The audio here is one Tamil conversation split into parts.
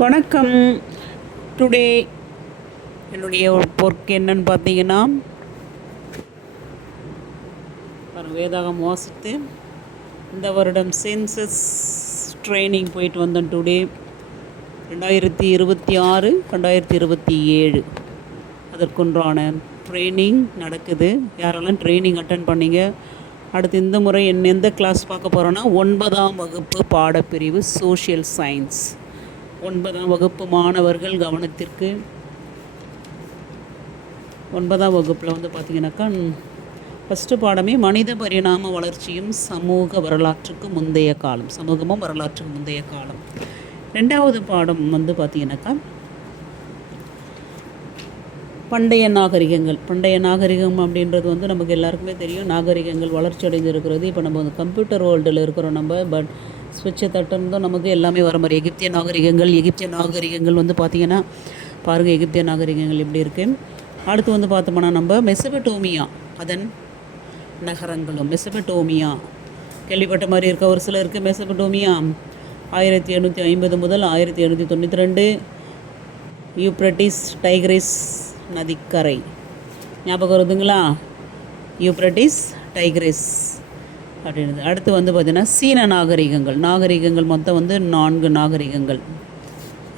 வணக்கம். டுடே என்னுடைய ஒர்க் என்னன்னு பார்த்தீங்கன்னா, வேதாகம் வாசித்து இந்த வருடம் சென்சஸ் ட்ரைனிங் போயிட்டு வந்தோம். டுடே 2026 2027 அதற்குன்றான ட்ரைனிங் நடக்குது. யாரெல்லாம் ட்ரைனிங் அட்டன் பண்ணீங்க? அடுத்து இந்த முறை எந்த கிளாஸ் பார்க்க போகிறோன்னா 9ஆம் வகுப்பு பாடப்பிரிவு சோஷியல் சயின்ஸ். 9ஆம் வகுப்பு மாணவர்கள் கவனத்திற்கு. 9ஆம் வகுப்பில் பார்த்திங்கனாக்கா ஃபஸ்ட்டு பாடமே மனித பரிணாம வளர்ச்சியும் சமூக வரலாற்றுக்கு முந்தைய காலம், சமூகமும் வரலாற்றுக்கு முந்தைய காலம். 2வது பாடம் பார்த்திங்கனாக்கா பண்டைய நாகரிகங்கள். பண்டைய நாகரிகம் அப்படின்றது நமக்கு எல்லாருக்குமே தெரியும். நாகரிகங்கள் வளர்ச்சி அடைந்திருக்கிறது. இப்போ நம்ம கம்ப்யூட்டர் வேர்ல்டில் இருக்கிறோம். பட் ஸ்விட்சை தட்டுறதும் நமக்கு எல்லாமே வர மாதிரி. எகிப்திய நாகரிகங்கள் பார்த்திங்கன்னா பாருங்கள், எகிப்திய நாகரிகங்கள் எப்படி இருக்குது. அடுத்து பார்த்தோம்னா நம்ம மெசபடோமியா, அதன் நகரங்களும். மெசபடோமியா கேள்விப்பட்ட மாதிரி இருக்க ஒரு சிலருக்கு. மெசபடோமியா 1750 முதல் 1792 யூப்ரட்டிஸ் டைக்ரிஸ் நதிக்கரை. ஞாபகம் வருதுங்களா? யூப்ரட்டிஸ் டைக்ரிஸ் அப்படின்றது. அடுத்து பார்த்திங்கன்னா சீன நாகரிகங்கள் மொத்தம் 4 நாகரிகங்கள்.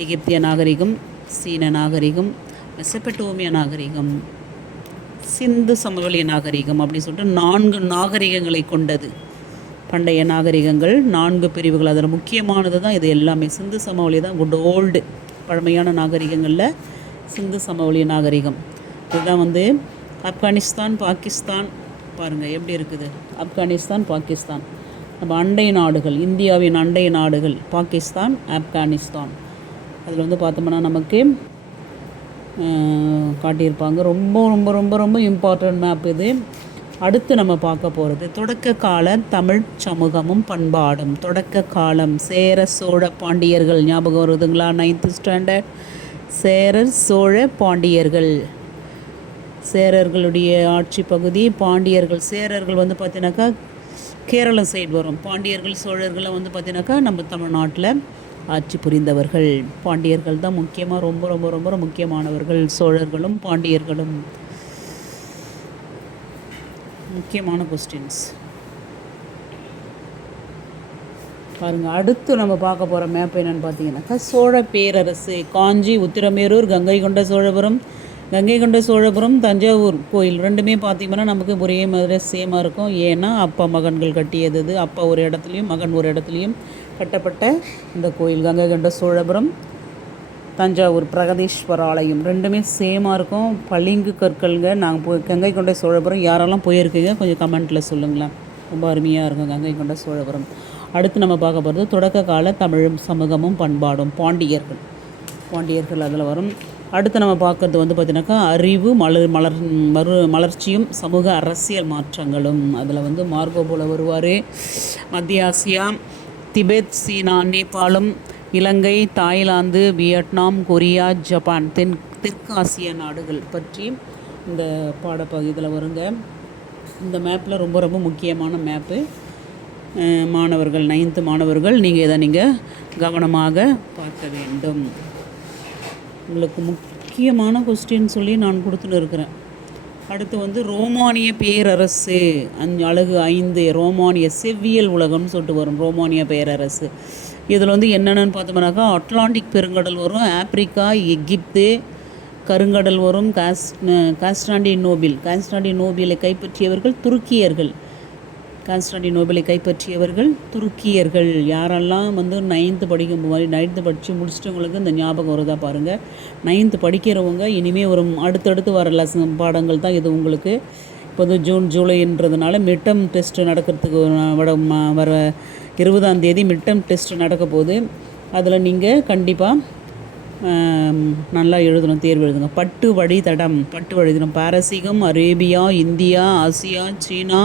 எகிப்திய நாகரிகம், சீன நாகரிகம், மெசபடோமியா நாகரிகம், சிந்து சமவெளி நாகரிகம் அப்படின்னு சொல்லிட்டு 4 நாகரிகங்களை கொண்டது பண்டைய நாகரிகங்கள். 4 பிரிவுகள். அதில் முக்கியமானது தான் இது எல்லாமே. சிந்து சமவெளி தான் குட் ஓல்டு பழமையான நாகரிகங்களில் சிந்து சமவெளி நாகரிகம். இதுதான் ஆப்கானிஸ்தான், பாகிஸ்தான். பாருங்கள் எப்படி இருக்குது. ஆப்கானிஸ்தான், பாகிஸ்தான் நம்ம அண்டை நாடுகள், இந்தியாவின் அண்டை நாடுகள் பாகிஸ்தான், ஆப்கானிஸ்தான். அதில் பார்த்தோம்னா நமக்கு காட்டியிருப்பாங்க. ரொம்ப ரொம்ப ரொம்ப ரொம்ப இம்பார்ட்டன்ட் மேப் இது. அடுத்து நம்ம பார்க்க போகிறது தொடக்க கால தமிழ் சமூகமும் பண்பாடும். தொடக்க காலம் சேர சோழ பாண்டியர்கள். ஞாபகம் வருதுங்களா? 9th standard. சேரர் சோழ பாண்டியர்கள். சேரர்களுடைய ஆட்சி பகுதி பாண்டியர்கள். சேரர்கள் பார்த்தீங்கன்னாக்கா கேரளா சைடு வரும். பாண்டியர்கள் சோழர்களை பார்த்தீங்கன்னாக்கா நம்ம தமிழ்நாட்டில் ஆட்சி புரிந்தவர்கள். பாண்டியர்கள் தான் முக்கியமாக ரொம்ப ரொம்ப ரொம்ப முக்கியமானவர்கள். சோழர்களும் பாண்டியர்களும் முக்கியமான கொஸ்டின்ஸ் பாருங்கள். அடுத்து நம்ம பார்க்க போகிற மேப் என்னென்னு பார்த்தீங்கன்னாக்கா சோழ பேரரசு. காஞ்சி, உத்திரமேரூர், கங்கை கொண்ட சோழபுரம், தஞ்சாவூர் கோயில் ரெண்டுமே பார்த்திங்கன்னா நமக்கு ஒரே மாதிரி சேமாக இருக்கும். ஏன்னா அப்பா மகன்கள் கட்டியது. அப்பா ஒரு இடத்துலையும் மகன் ஒரு இடத்துலையும் கட்டப்பட்ட இந்த கோயில் கங்கை கொண்ட சோழபுரம், தஞ்சாவூர் பிரகதீஸ்வர ஆலயம் ரெண்டுமே சேமாக இருக்கும். பளிங்கு கற்கள்ங்க. நாங்கள் கங்கை கொண்ட சோழபுரம் யாரெல்லாம் போயிருக்கீங்க கொஞ்சம் கமெண்ட்டில் சொல்லுங்களேன். ரொம்ப அருமையாக இருக்கும் கங்கை கொண்ட சோழபுரம். அடுத்து நம்ம பார்க்க போகிறது தொடக்க கால தமிழும் சமூகமும் பண்பாடும். பாண்டியர்கள் அதில் வரும். அடுத்து நம்ம பார்க்குறது பார்த்திங்கனாக்கா அறிவு மலர்ச்சியும் சமூக அரசியல் மாற்றங்களும். அதில் மார்கோபோல வருவார். மத்திய ஆசியா, திபெத், சீனா, நேபாளம், இலங்கை, தாய்லாந்து, வியட்நாம், கொரியா, ஜப்பான், தெற்கு ஆசிய நாடுகள் பற்றி இந்த பாடப்பகுதியில் வருங்க. இந்த மேப்பில் ரொம்ப ரொம்ப முக்கியமான மேப்பு. மாணவர்கள் 9th மாணவர்கள் நீங்கள் கவனமாக பார்க்க வேண்டும். உங்களுக்கு முக்கியமான கொஸ்டின் சொல்லி நான் கொடுத்துட்டு இருக்கிறேன். அடுத்து ரோமானிய பேரரசு அழகு 5 ரோமானிய செவ்வியல் உலகம்னு சொல்லிட்டு வரும். ரோமானிய பேரரசு இதில் என்னென்னு பார்த்தோம்னாக்கா அட்லாண்டிக் பெருங்கடல் வரும், ஆப்பிரிக்கா, எகிப்து, கருங்கடல் வரும், கான்ஸ்டாண்டினோபிலை கைப்பற்றியவர்கள் துருக்கியர்கள். யாரெல்லாம் 9th படிக்கும் மாதிரி 9th படித்து முடிச்சிட்டவங்களுக்கு இந்த ஞாபகம் வருதா பாருங்கள். 9th படிக்கிறவங்க இனிமேல் ஒரு அடுத்தடுத்து வர பாடங்கள் தான் இது உங்களுக்கு. இப்போ ஜூன் ஜூலைன்றதுனால மிட்டம் டெஸ்ட் நடக்கிறதுக்கு வர 20ஆம் தேதி மிட்டம் டெஸ்ட் நடக்க போகுது. அதில் நீங்கள் கண்டிப்பாக நல்லா எழுதணும், தேர்வு எழுதுங்க. பட்டு வழித்தடம் பாரசீகம், அரேபியா, இந்தியா, ஆசியா, சீனா,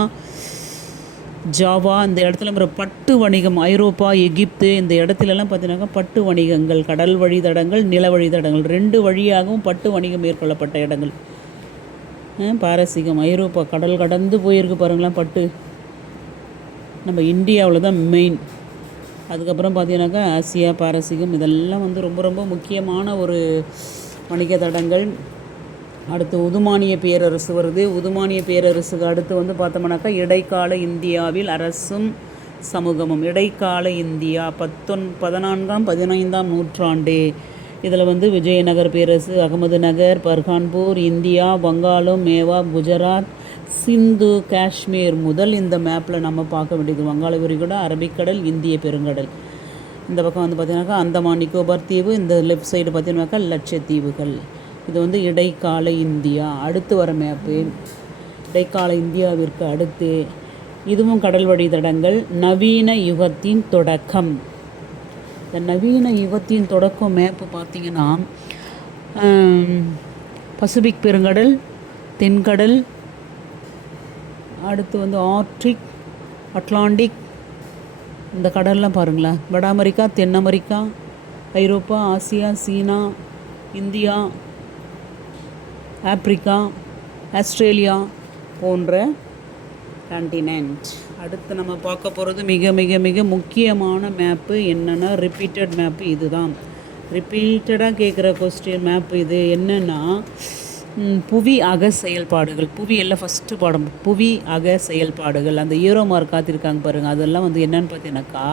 ஜாவா இந்த இடத்துல பட்டு வணிகம். ஐரோப்பா, எகிப்து இந்த இடத்துலலாம் பார்த்தீங்கன்னாக்கா பட்டு வணிகங்கள், கடல் வழித்தடங்கள், நில வழித்தடங்கள் 2 வழியாகவும் பட்டு வணிகம் மேற்கொள்ளப்பட்ட இடங்கள். பாரசீகம் ஐரோப்பா கடல் கடந்து போயிருக்கு பாருங்களேன். பட்டு நம்ம இந்தியாவில் தான் மெயின். அதுக்கப்புறம் பார்த்தீங்கன்னாக்கா ஆசியா பாரசீகம் இதெல்லாம் வந்து ரொம்ப ரொம்ப முக்கியமான ஒரு வணிக தடங்கள். அடுத்து உதுமானிய பேரரசு வருது. உதுமானிய பேரரசுக்கு அடுத்து வந்து பார்த்தோம்னாக்கா இடைக்கால இந்தியாவில் அரசும் சமூகமும். இடைக்கால இந்தியா 14ஆம் 15ஆம் நூற்றாண்டு. இதில் வந்து விஜயநகர் பேரரசு, அகமது நகர், பர்கான்பூர், இந்தியா, வங்காளம், மேவா, குஜராத், சிந்து, காஷ்மீர் முதல் இந்த மேப்பில் நம்ம பார்க்க வேண்டியது வங்காள விரிகுடா, அரபிக்கடல், இந்திய பெருங்கடல். இந்த பக்கம் வந்து பார்த்திங்கனாக்கா அந்தமான் நிக்கோபார் தீவு, இந்த லெஃப்ட் சைடு பார்த்திங்கனாக்கா லட்சத்தீவுகள். இது வந்து இடைக்கால இந்தியா. அடுத்து வர மேப்பு இடைக்கால இந்தியாவிற்கு அடுத்து இதுவும் கடல் வழி தடங்கள். நவீன யுகத்தின் தொடக்கம். இந்த நவீன யுகத்தின் தொடக்கம் மேப்பு பார்த்திங்கன்னா பசிபிக் பெருங்கடல், தென்கடல், அடுத்து வந்து ஆர்க்டிக், அட்லாண்டிக், இந்த கடல்லாம் பாருங்களேன். வட அமெரிக்கா, தென் அமெரிக்கா, ஐரோப்பா, ஆசியா, சீனா, இந்தியா, ஆப்பிரிக்கா, ஆஸ்திரேலியா போன்ற கான்டினென்ட். அடுத்து நம்ம பார்க்க போகிறது மிக மிக மிக முக்கியமான மேப்பு என்னென்னா ரிப்பீட்டட் மேப்பு. இதுதான் ரிப்பீட்டடாக கேட்குற கொஸ்டின் மேப்பு. இது என்னென்னா புவி அக செயல்பாடுகள். புவியெல்லாம் ஃபஸ்ட்டு பாடம் புவி அக செயல்பாடுகள். அந்த ஈரோ மார்க் காத்திருக்காங்க பாருங்கள். அதெல்லாம் வந்து என்னென்னு பார்த்தீங்கன்னாக்கா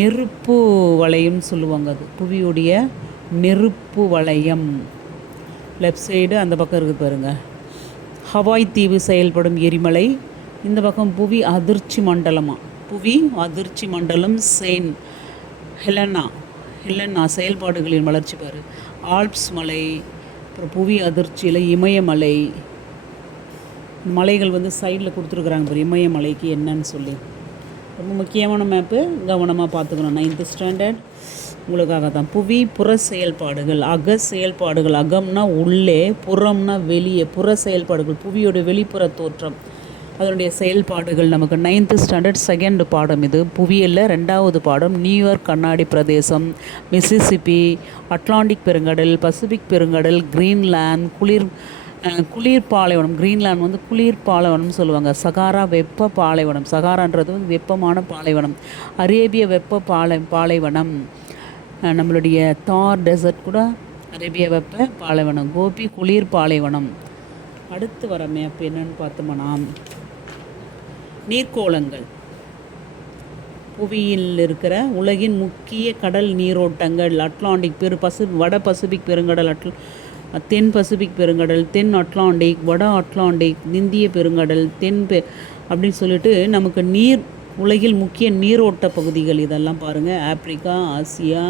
நெருப்பு வளையம்னு சொல்லுவாங்க. அது புவியுடைய நெருப்பு வளையம். லெஃப்ட் சைடு அந்த பக்கம் இருக்குது பாருங்கள். ஹவாய் தீவு செயல்படும் எரிமலை. இந்த பக்கம் புவி அதிர்ச்சி மண்டலமாக புவி அதிர்ச்சி மண்டலம் செயின்ட் ஹெலனா செயல்பாடுகளின் வளர்ச்சி பாரு. ஆல்ப்ஸ் மலை, அப்புறம் புவி அதிர்ச்சியில் இமயமலை. மலைகள் வந்து சைடில் கொடுத்துருக்குறாங்க பாரு இமயமலைக்கு என்னன்னு சொல்லி. ரொம்ப முக்கியமான மேப்பு, கவனமாக பார்த்துக்கணும். 9th ஸ்டாண்டர்ட் உங்களுக்காக தான். புவி புற செயல்பாடுகள், அக செயல்பாடுகள். அகம்னா உள்ளே, புறம்னா வெளியே. புற செயல்பாடுகள் புவியோட வெளிப்புற தோற்றம், அதனுடைய செயல்பாடுகள். நமக்கு 9th ஸ்டாண்டர்ட் செகண்ட் பாடம் இது. புவியியலில் 2வது பாடம். நியூயார்க் கண்ணாடி பிரதேசம், மிசிசிப்பி, அட்லாண்டிக் பெருங்கடல், பசிபிக் பெருங்கடல், கிரீன்லாந்து, குளிர் பாலைவனம். கிரீன்லாந்து வந்து குளிர் பாலைவனம்னு சொல்லுவாங்க. சகாரா வெப்ப பாலைவனம். சகாரான்றது வந்து வெப்பமான பாலைவனம். அரேபிய வெப்ப பாலைவனம். நம்மளுடைய தார் டெசர்ட் கூட அரேபிய வெப்ப பாலைவனம். கோபி குளிர் பாலைவனம். அடுத்து வர மேப் என்னன்னு பார்த்தோம்னா நீர்க்கோளங்கள். புவியில் இருக்கிற உலகின் முக்கிய கடல் நீரோட்டங்கள். அட்லாண்டிக் வட பசிபிக் பெருங்கடல், தென் பசிபிக் பெருங்கடல், தென் அட்லாண்டிக், வட அட்லாண்டிக், இந்திய பெருங்கடல், அப்படின்னு சொல்லிட்டு நமக்கு உலகில் முக்கிய நீரோட்ட பகுதிகள் இதெல்லாம் பாருங்கள். ஆப்பிரிக்கா, ஆசியா,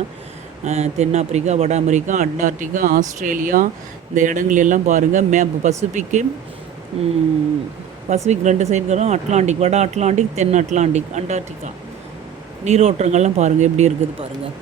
தென்னாப்பிரிக்கா, வட அமெரிக்கா, அண்டார்டிகா, ஆஸ்திரேலியா, இந்த இடங்கள் எல்லாம் பாருங்கள். பசிபிக் 2 சைடு வரும். அட்லாண்டிக், வட அட்லாண்டிக், தென் அட்லாண்டிக், அண்டார்டிகா நீரோட்டங்கள்லாம் பாருங்கள் எப்படி இருக்குது பாருங்கள்.